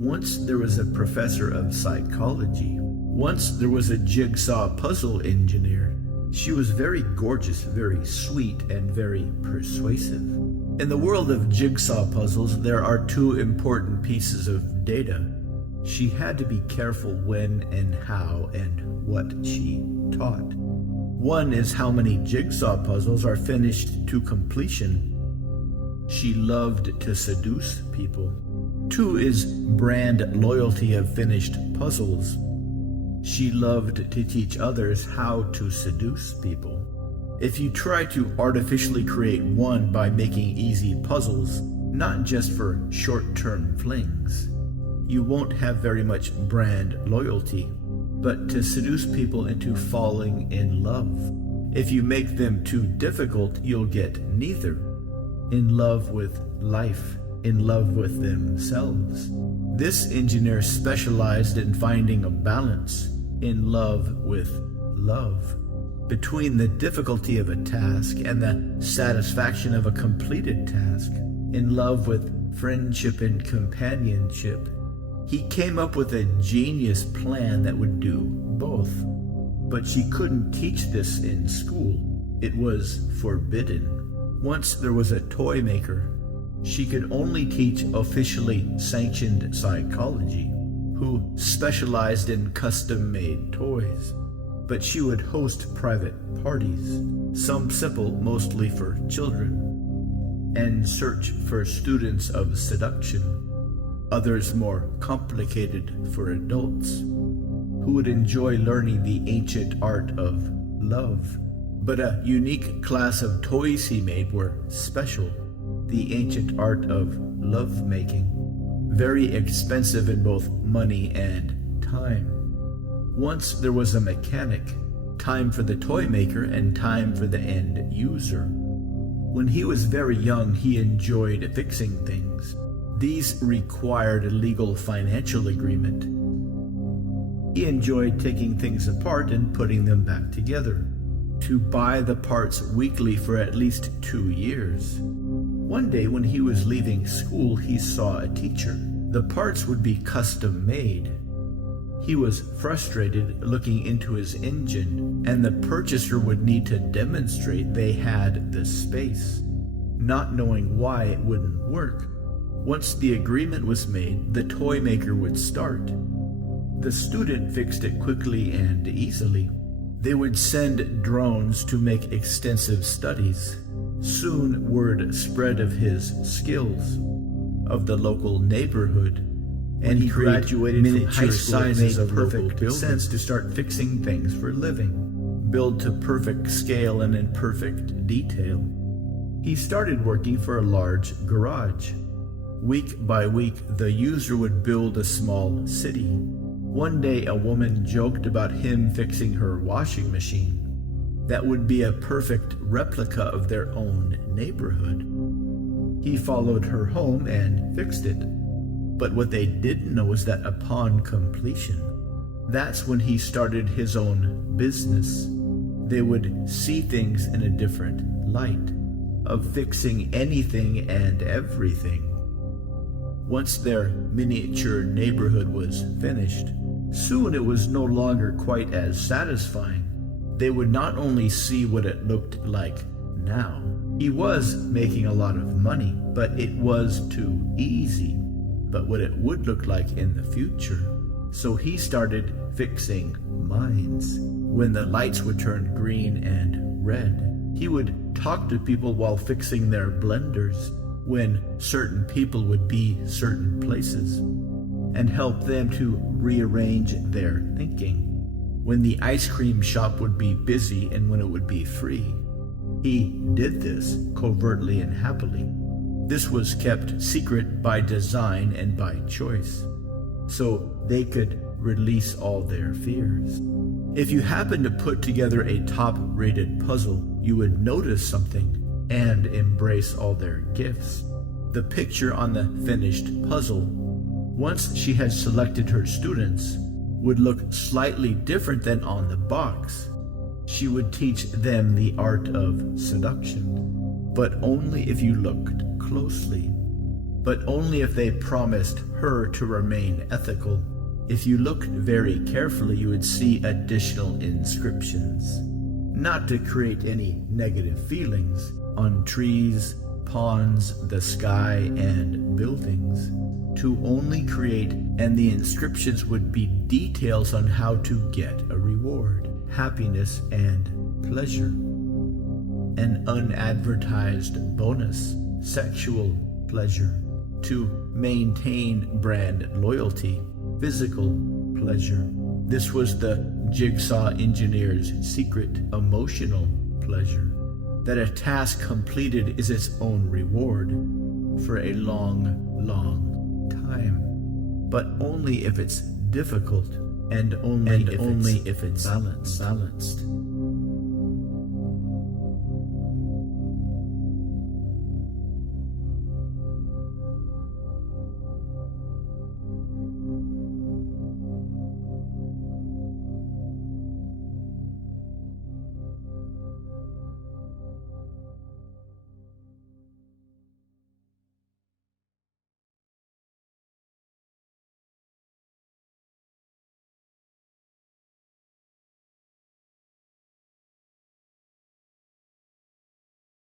Once there was a professor of psychology. Once there was a jigsaw puzzle engineer. She was very gorgeous, very sweet, and very persuasive. In the world of jigsaw puzzles, there are two important pieces of data. She had to be careful when and how and what she taught. One is how many jigsaw puzzles are finished to completion. She loved to seduce people. Two is brand loyalty of finished puzzles. She loved to teach others how to seduce people. If you try to artificially create one by making easy puzzles, not just for short-term flings, you won't have very much brand loyalty, but to seduce people into falling in love. If you make them too difficult, you'll get neither. In love with life, in love with themselves. This engineer specialized in finding a balance in love with love, between the difficulty of a task and the satisfaction of a completed task, in love with friendship and companionship. He came up with a genius plan that would do both, but she couldn't teach this in school. It was forbidden. Once there was a toy maker. She could only teach officially sanctioned psychology, who specialized in custom-made toys. But she would host private parties, some simple, mostly for children, and search for students of seduction, others more complicated for adults, who would enjoy learning the ancient art of love. But a unique class of toys he made were special. The ancient art of lovemaking, very expensive in both money and time. Once there was a mechanic, time for the toy maker and time for the end user. When he was very young, he enjoyed fixing things. These required a legal financial agreement. He enjoyed taking things apart and putting them back together, to buy the parts weekly for at least 2 years. One day when he was leaving school, he saw a teacher. The parts would be custom made. He was frustrated looking into his engine, and the purchaser would need to demonstrate they had the space, not knowing why it wouldn't work. Once the agreement was made, the toy maker would start. The student fixed it quickly and easily. They would send drones to make extensive studies. Soon word spread of his skills, of the local neighborhood, and he graduated from high school and made perfect sense to start fixing things for a living, build to perfect scale and in perfect detail. He started working for a large garage. Week by week, the user would build a small city. One day, a woman joked about him fixing her washing machine. That would be a perfect replica of their own neighborhood. He followed her home and fixed it. But what they didn't know was that upon completion, that's when he started his own business. They would see things in a different light, of fixing anything and everything. Once their miniature neighborhood was finished, soon it was no longer quite as satisfying. They would not only see what it looked like now. He was making a lot of money, but it was too easy. But what it would look like in the future. So he started fixing minds. When the lights would turn green and red, he would talk to people while fixing their blenders. When certain people would be certain places, and help them to rearrange their thinking. When the ice cream shop would be busy and when it would be free. He did this covertly and happily. This was kept secret by design and by choice, so they could release all their fears. If you happen to put together a top-rated puzzle, you would notice something and embrace all their gifts. The picture on the finished puzzle, once she had selected her students, would look slightly different than on the box. She would teach them the art of seduction, but only if you looked closely. but only if they promised her to remain ethical. If you looked very carefully, you would see additional inscriptions, not to create any negative feelings, on trees, ponds, the sky, and buildings, to only create, and the inscriptions would be details on how to get a reward, happiness, and pleasure. An unadvertised bonus, sexual pleasure, to maintain brand loyalty, physical pleasure. This was the Jigsaw engineer's secret emotional pleasure, that a task completed is its own reward for a long time, but only if it's difficult and only if it's balanced.